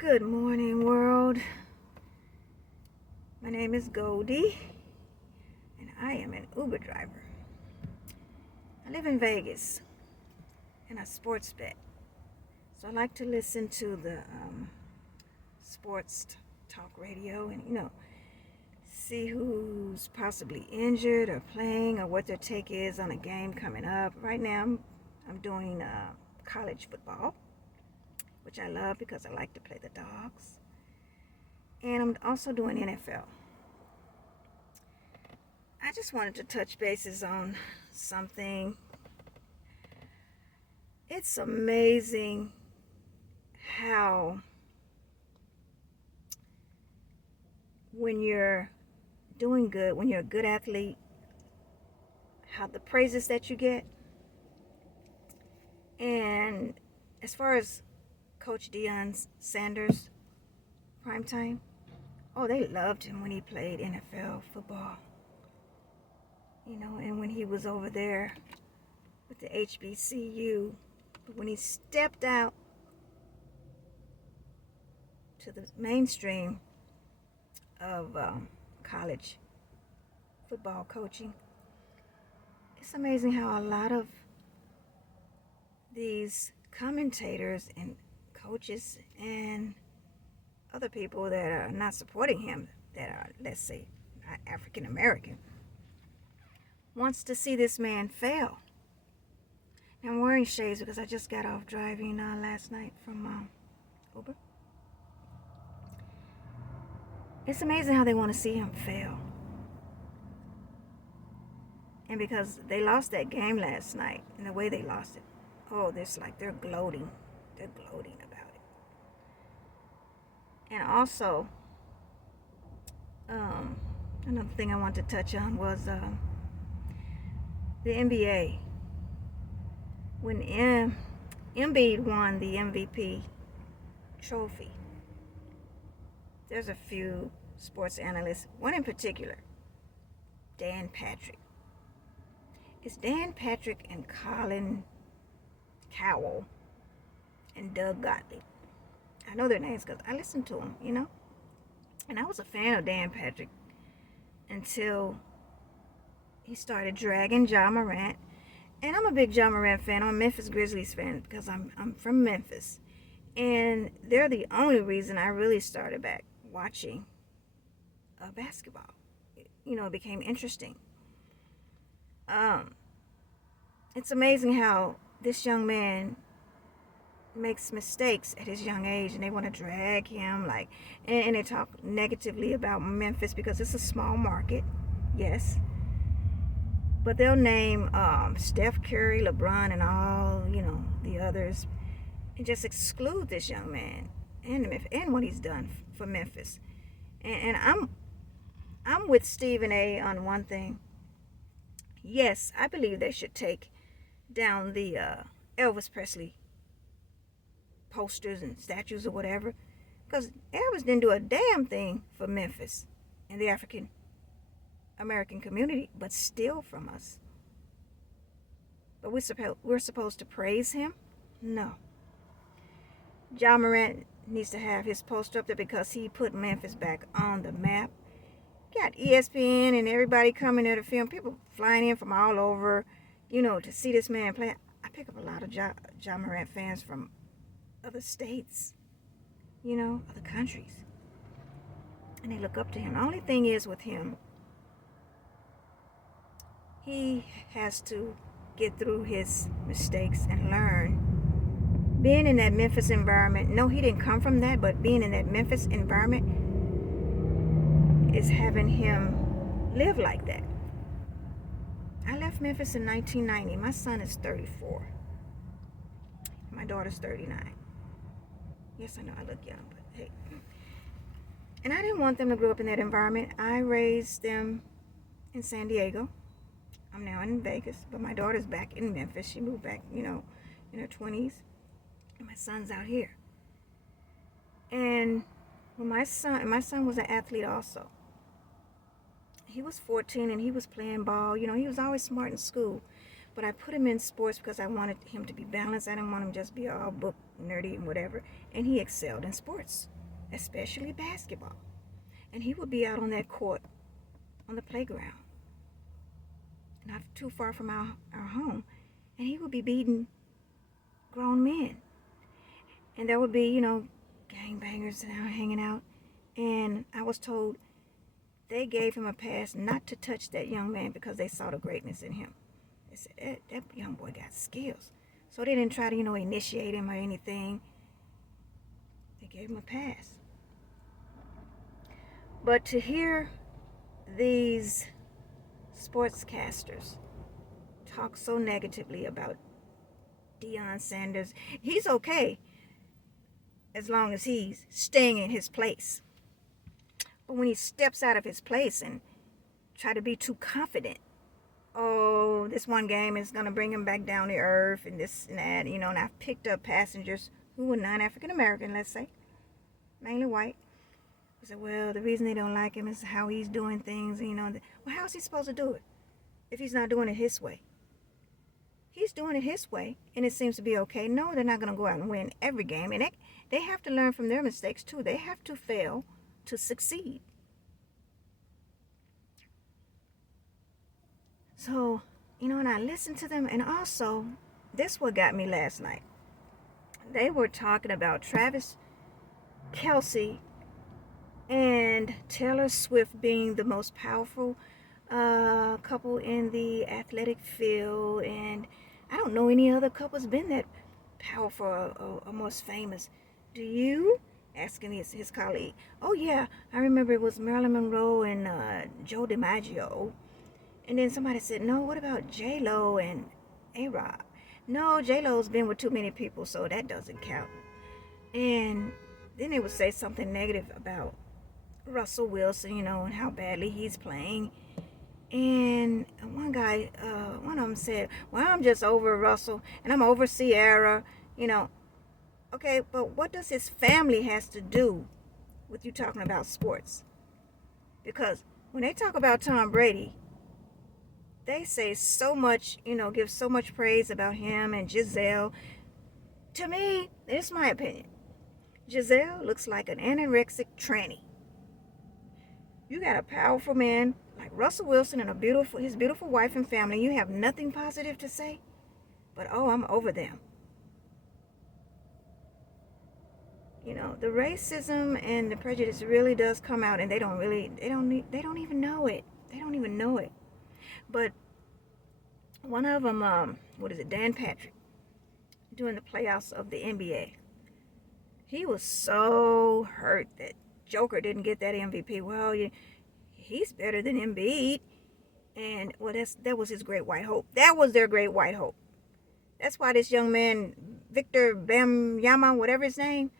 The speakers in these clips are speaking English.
Good morning, world. My name is Goldie, and I am an Uber driver. I live in Vegas, and I sports bet. So I like to listen to the sports talk radio and, see who's possibly injured or playing or what their take is on a game coming up. Right now, I'm doing college football, which I love because I like to play the dogs. And I'm also doing NFL. I just wanted to touch bases on something. It's amazing how when you're doing good, when you're a good athlete, how the praises that you get. And as far as Coach Deon Sanders, primetime, they loved him when he played NFL football. And when he was over there with the HBCU, but when he stepped out to the mainstream of college football coaching, it's amazing how a lot of these commentators and coaches and other people that are not supporting him, that are, let's say, not African American, wants to see this man fail. Now, I'm wearing shades because I just got off driving last night from Uber. It's amazing how they want to see him fail. And because they lost that game last night, and the way they lost it, they're gloating. They're gloating about it. And also, another thing I want to touch on was the NBA. When Embiid won the MVP trophy, there's a few sports analysts, one in particular, Dan Patrick. It's Dan Patrick and Colin Cowell and Doug Gottlieb. I know their names because I listened to them, And I was a fan of Dan Patrick until he started dragging Ja Morant. And I'm a big Ja Morant fan. I'm a Memphis Grizzlies fan because I'm from Memphis. And they're the only reason I really started back watching basketball. It became interesting. It's amazing how this young man makes mistakes at his young age, and they want to drag him and they talk negatively about Memphis because it's a small market, yes, but they'll name Steph Curry, LeBron, and all the others, and just exclude this young man and what he's done for Memphis. And I'm with Stephen A. on one thing. Yes, I believe they should take down the Elvis Presley posters and statues or whatever, because Elvis didn't do a damn thing for Memphis and the African American community, but steal from us. But we're supposed to praise him? No. Ja Morant needs to have his poster up there because he put Memphis back on the map. Got ESPN and everybody coming there to film. People flying in from all over, to see this man play. I pick up a lot of Ja Morant fans from other states, other countries. And they look up to him. The only thing is with him, he has to get through his mistakes and learn. Being in that Memphis environment, no, he didn't come from that, but being in that Memphis environment is having him live like that. I left Memphis in 1990. My son is 34. My daughter's 39. Yes, I know I look young, but hey. And I didn't want them to grow up in that environment. I raised them in San Diego. I'm now in Vegas, but my daughter's back in Memphis. She moved back, in her 20s. And my son's out here. And my son was an athlete also. He was 14 and he was playing ball. He was always smart in school. But I put him in sports because I wanted him to be balanced. I didn't want him just be all book nerdy and whatever. And he excelled in sports, especially basketball. And he would be out on that court on the playground, not too far from our home. And he would be beating grown men. And there would be, gangbangers hanging out. And I was told they gave him a pass not to touch that young man because they saw the greatness in him. They said, that young boy got skills. So they didn't try to, initiate him or anything. They gave him a pass. But to hear these sportscasters talk so negatively about Deon Sanders, he's okay as long as he's staying in his place. But when he steps out of his place and try to be too confident, oh, this one game is going to bring him back down to earth and this and that, and I've picked up passengers who were non-African American, let's say, mainly white. I said, well, the reason they don't like him is how he's doing things, well, how is he supposed to do it if he's not doing it his way? He's doing it his way, and it seems to be okay. No, they're not going to go out and win every game, and they have to learn from their mistakes, too. They have to fail to succeed. So, and I listened to them, and also, this what got me last night. They were talking about Travis Kelce and Taylor Swift being the most powerful couple in the athletic field, and I don't know any other couple's been that powerful or most famous. Do you? Asking his colleague. Oh yeah, I remember it was Marilyn Monroe and Joe DiMaggio. And then somebody said, no, what about J-Lo and A-Rod? No, J-Lo's been with too many people, so that doesn't count. And then they would say something negative about Russell Wilson, and how badly he's playing. And one guy, one of them said, well, I'm just over Russell, and I'm over Sierra, Okay, but what does his family has to do with you talking about sports? Because when they talk about Tom Brady, they say so much, give so much praise about him and Giselle. To me, it's my opinion. Giselle looks like an anorexic tranny. You got a powerful man like Russell Wilson and his beautiful wife and family. You have nothing positive to say, but I'm over them. The racism and the prejudice really does come out, and they don't even know it. They don't even know it. But one of them, Dan Patrick, during the playoffs of the NBA, he was so hurt that Joker didn't get that MVP. Well, he's better than Embiid, and that was his great white hope. That was their great white hope. That's why this young man, Victor Wembanyama, whatever his name,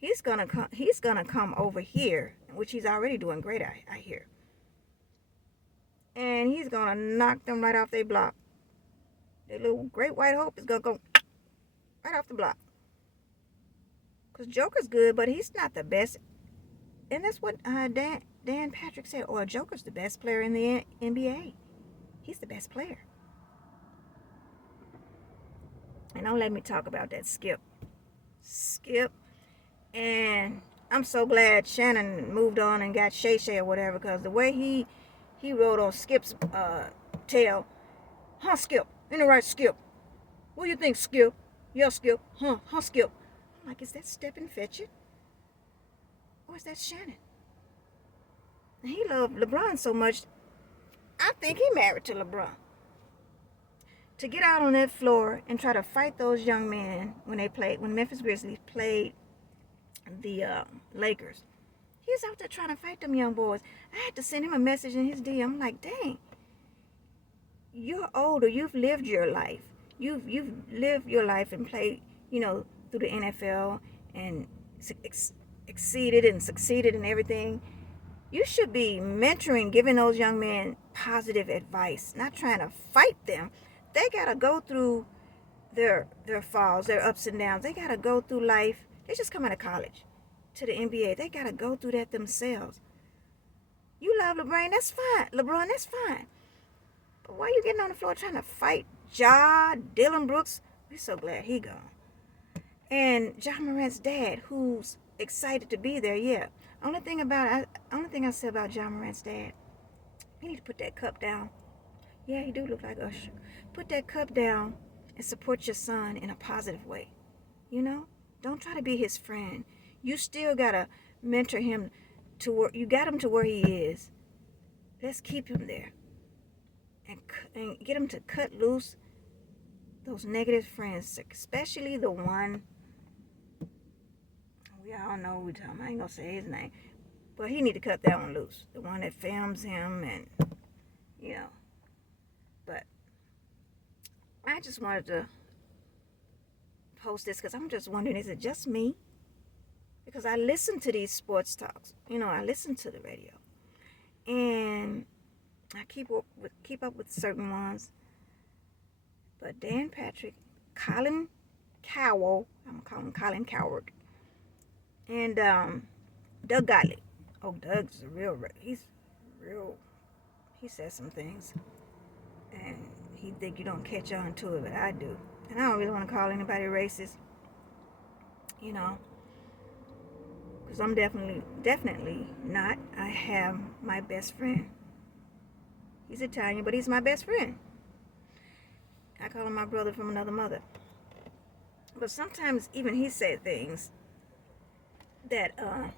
he's gonna come over here, which he's already doing great, I hear. And he's gonna knock them right off their block. Their little great white hope is gonna go right off the block. Because Joker's good, but he's not the best. And that's what Dan Patrick said. Oh, Joker's the best player in the NBA. He's the best player. And don't let me talk about that Skip. And I'm so glad Shannon moved on and got Shay Shay or whatever, because the way he rode on Skip's tail. Huh, Skip? Ain't it right, Skip? What do you think, Skip? Yeah, Skip. Huh, Skip? I'm like, is that Stephen Fetchit? Or is that Shannon? And he loved LeBron so much, I think he married to LeBron. To get out on that floor and try to fight those young men when Memphis Grizzlies played the Lakers. He was out there trying to fight them young boys. I had to send him a message in his DM. I'm like, dang, you're older. You've lived your life. You've lived your life and played, through the NFL and exceeded and succeeded and everything. You should be mentoring, giving those young men positive advice, not trying to fight them. They got to go through their falls, their ups and downs. They got to go through life. They just come out of college to the NBA. They got to go through that themselves. You love LeBron, that's fine. But why are you getting on the floor trying to fight Dylan Brooks, we're so glad he gone. And John Morant's dad, who's excited to be there, yeah. Only thing I said about John Morant's dad, he need to put that cup down. Yeah, he do look like Usher. Put that cup down and support your son in a positive way. You know? Don't try to be his friend. You still gotta mentor him to where you got him to where he is. Let's keep him there. And get him to cut loose those negative friends, especially the one we all know who we're talking about. I ain't gonna say his name. But he need to cut that one loose. The one that films him and, you know. But I just wanted to post this because I'm just wondering, is it just me? Because I listen to these sports talks. You know, I listen to the radio. And I keep up with certain ones. But Dan Patrick, Colin Cowell, I'm calling him Colin Coward, and Doug Gottlieb. Oh, Doug's he's real. He says some things, and he think you don't catch on to it, but I do. And I don't really want to call anybody racist, you know, because I'm definitely not. I have my best friend. He's Italian, but he's my best friend. I call him my brother from another mother. But sometimes even he said things that I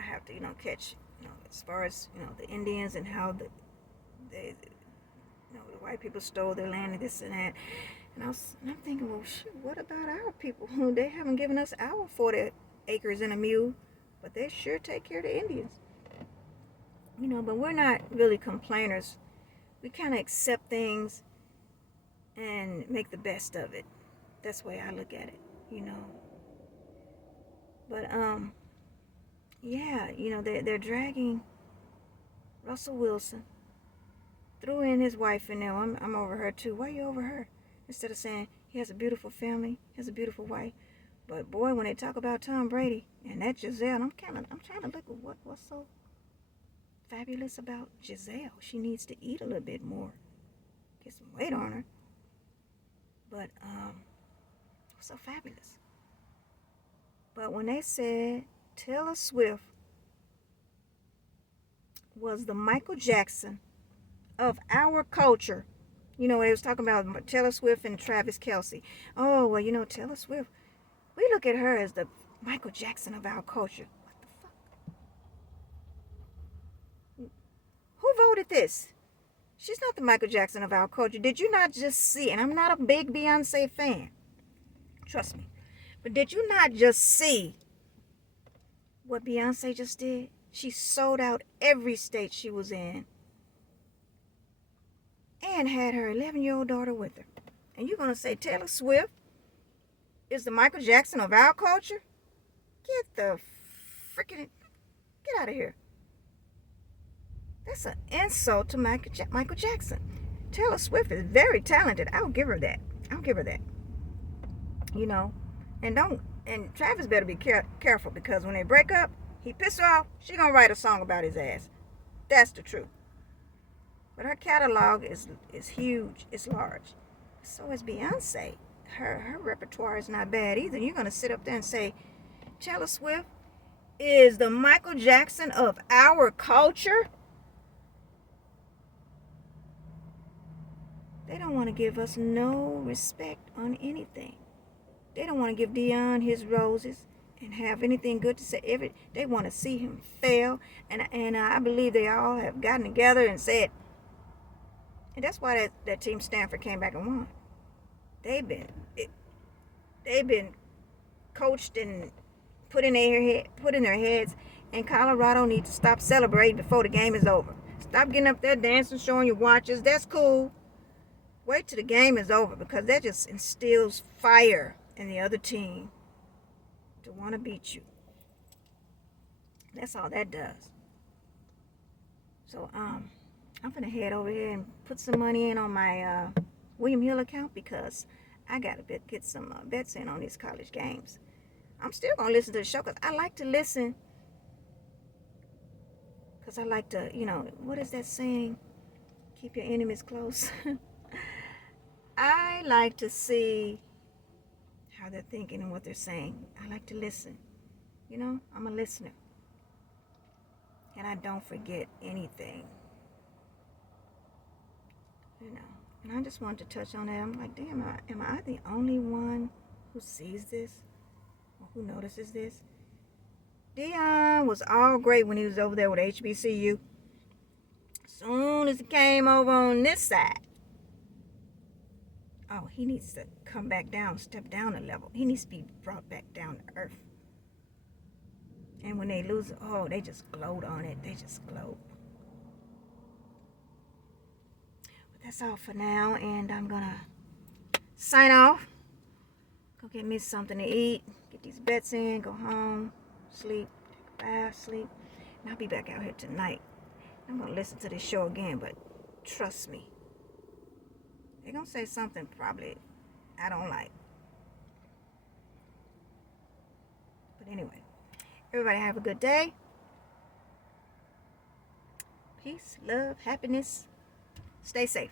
have to, catch, as far as, the Indians and how the white people stole their land and this and that. And I'm thinking, well, shoot, what about our people? They haven't given us our 40 acres and a mule, but they sure take care of the Indians. But we're not really complainers. We kind of accept things and make the best of it. That's the way I look at it, But, yeah, they're dragging Russell Wilson. Threw in his wife in there. I'm over her too. Why are you over her? Instead of saying he has a beautiful family, he has a beautiful wife. But boy, when they talk about Tom Brady and that Giselle, I'm trying to look at what's so fabulous about Giselle. She needs to eat a little bit more, get some weight on her. But what's so fabulous? But when they said Taylor Swift was the Michael Jackson of our culture, they was talking about Taylor Swift and Travis Kelce. Oh, well, Taylor Swift, we look at her as the Michael Jackson of our culture. What the fuck? Who voted this? She's not the Michael Jackson of our culture. Did you not just see, and I'm not a big Beyonce fan, trust me, but did you not just see what Beyonce just did? She sold out every state she was in and had her 11-year-old daughter with her. And you're going to say Taylor Swift is the Michael Jackson of our culture? Get out of here. That's an insult to Michael Jackson. Taylor Swift is very talented. I'll give her that. And Travis better be careful, because when they break up, he pissed her off, she gonna write a song about his ass. That's the truth. But her catalog is huge. It's large. So is Beyonce. Her repertoire is not bad either. You're gonna sit up there and say Taylor Swift is the Michael Jackson of our culture? They don't want to give us no respect on anything. They don't want to give Deon his roses and have anything good to say. They want to see him fail. And I believe they all have gotten together and said, and that's why that team Stanford came back and won. They've been coached and put in their heads, and Colorado needs to stop celebrating before the game is over. Stop getting up there dancing, showing your watches. That's cool. Wait till the game is over, because that just instills fire in the other team to want to beat you. That's all that does. So I'm gonna head over here and put some money in on my William Hill account, because I gotta get some bets in on these college games. I'm still gonna listen to the show because I like to listen. Because I like to, what is that saying? Keep your enemies close. I like to see how they're thinking and what they're saying. I like to listen. You know, I'm a listener. And I don't forget anything. You know, and I just wanted to touch on that. I'm like, damn, am I the only one who sees this or who notices this? Deon was all great when he was over there with HBCU. Soon as he came over on this side, oh, he needs to come back down, step down a level. He needs to be brought back down to earth. And when they lose, oh, they just gloat on it. They just gloat. But that's all for now, and I'm gonna sign off. Go get me something to eat. Get these bets in. Go home. Sleep. Take a bath. Sleep. And I'll be back out here tonight. I'm gonna listen to this show again, but trust me, they're gonna say something probably I don't like. But anyway, everybody have a good day. Peace, love, happiness. Stay safe.